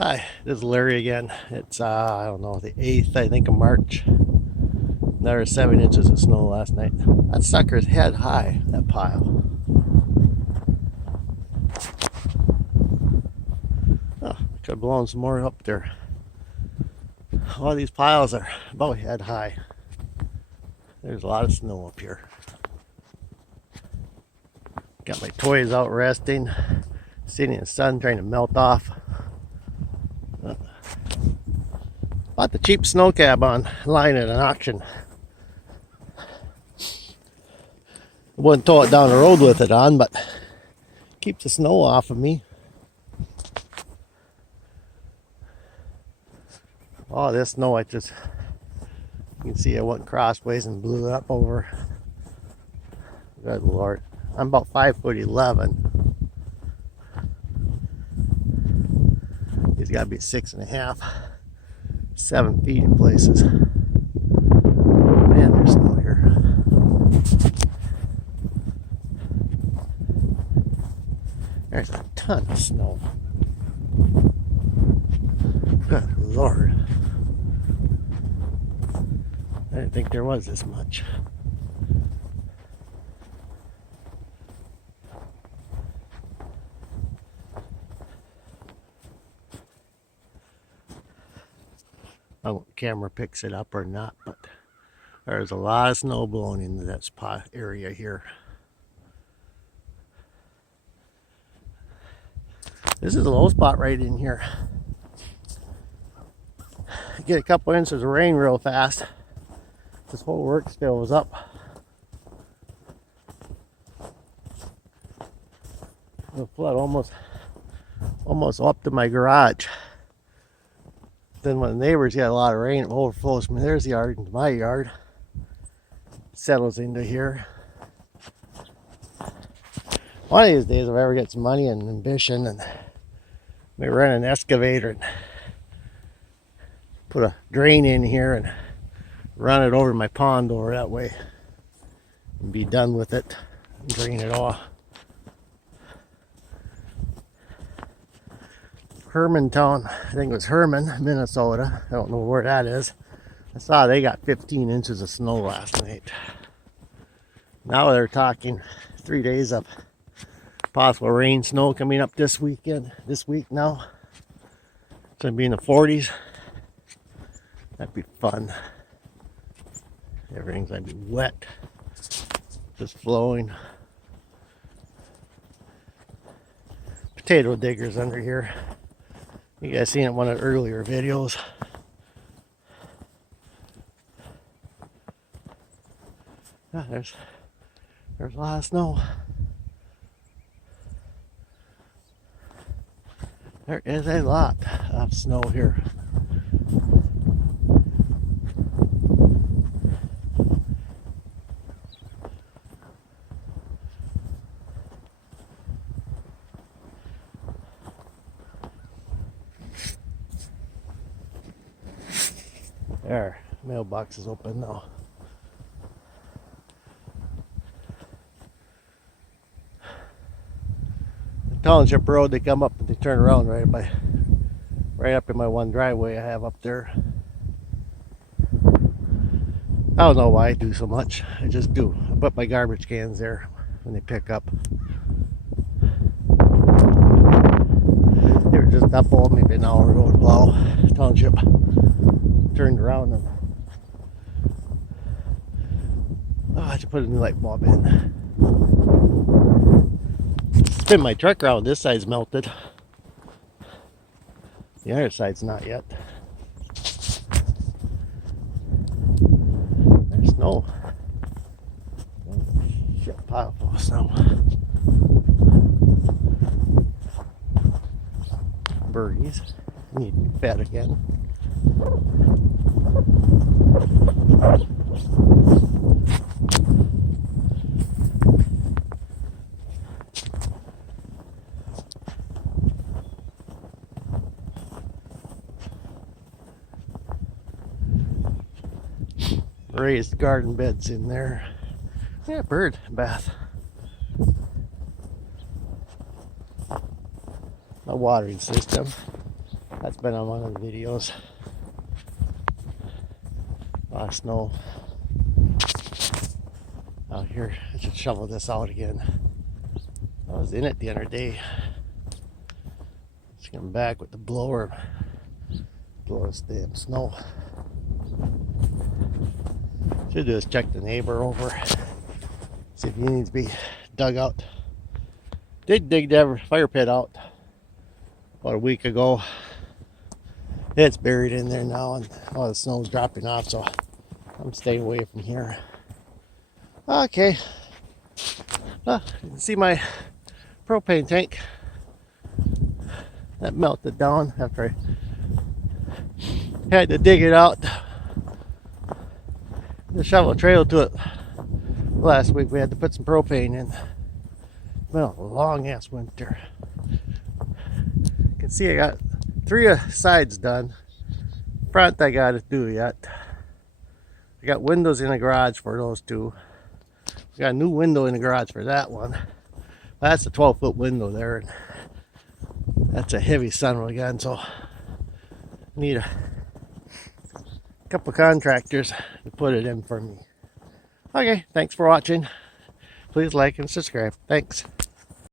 Hi, this is Larry again. It's I don't know, the 8th, I think, of March. There were 7 inches of snow last night. That sucker's head high, that pile. Oh, could have blown some more up there. All these piles are about head high. There's a lot of snow up here. Got my toys out resting, sitting in the sun trying to melt off. Bought the cheap snow cab online at an auction. I wouldn't tow it down the road with it on, but keeps the snow off of me. Oh, this snow, you can see it went crossways and blew it up over. Good Lord. I'm about 5'11". He's got to be 6.5, 7 feet in places. Man, there's snow here. There's a ton of snow. Good Lord. I didn't think there was this much. I don't know if the camera picks it up or not, but there's a lot of snow blowing into that spot area here. This is a low spot right in here. Get a couple inches of rain real fast. This whole work still was up. The flood almost up to my garage. Then when the neighbors get a lot of rain, it overflows from their yard into my yard. Settles into here. One of these days, if I ever get some money and ambition, and maybe rent an excavator and put a drain in here and run it over my pond over that way and be done with it and drain it off. Hermantown, I think it was Herman, Minnesota. I don't know where that is. I saw they got 15 inches of snow last night. Now they're talking 3 days of possible rain, snow coming up this week now. It's gonna be in the 40s. That'd be fun. Everything's gonna be wet, just flowing. Potato diggers under here. You guys seen it in one of the earlier videos. Yeah, there's a lot of snow. There is a lot of snow here. There, mailbox is open now. The township road, they come up and they turn around right up in my one driveway I have up there. I don't know why I do so much. I just do. I put my garbage cans there when they pick up. They were just up on maybe an hour ago to plow. Township turned around and I had to put a new light bulb in. Spin my truck around. This side's melted. The other side's not yet. There's snow. Shit, pile full of snow. Birdies need to be fed again. Raised garden beds in there. Yeah, bird bath. My watering system. That's been on one of the videos. A lot of snow out here. I should shovel this out again. I was in it the other day. Just coming back with the blower, blowing this damn snow. Should do is check the neighbor over, see if he needs to be dug out. Did dig the fire pit out about a week ago. It's buried in there now, and all the snow's dropping off, so I'm staying away from here. Okay. You can see my propane tank that melted down after I had to dig it out. The shovel trail to it last week. We had to put some propane in. It's been a long ass winter. You can see I got 3 sides done. Front I gotta do yet. I got windows in the garage for those 2. I got a new window in the garage for that one. That's a 12-foot window there. And that's a heavy son of a gun, so I need a couple contractors to put it in for me. Okay, thanks for watching. Please like and subscribe. Thanks.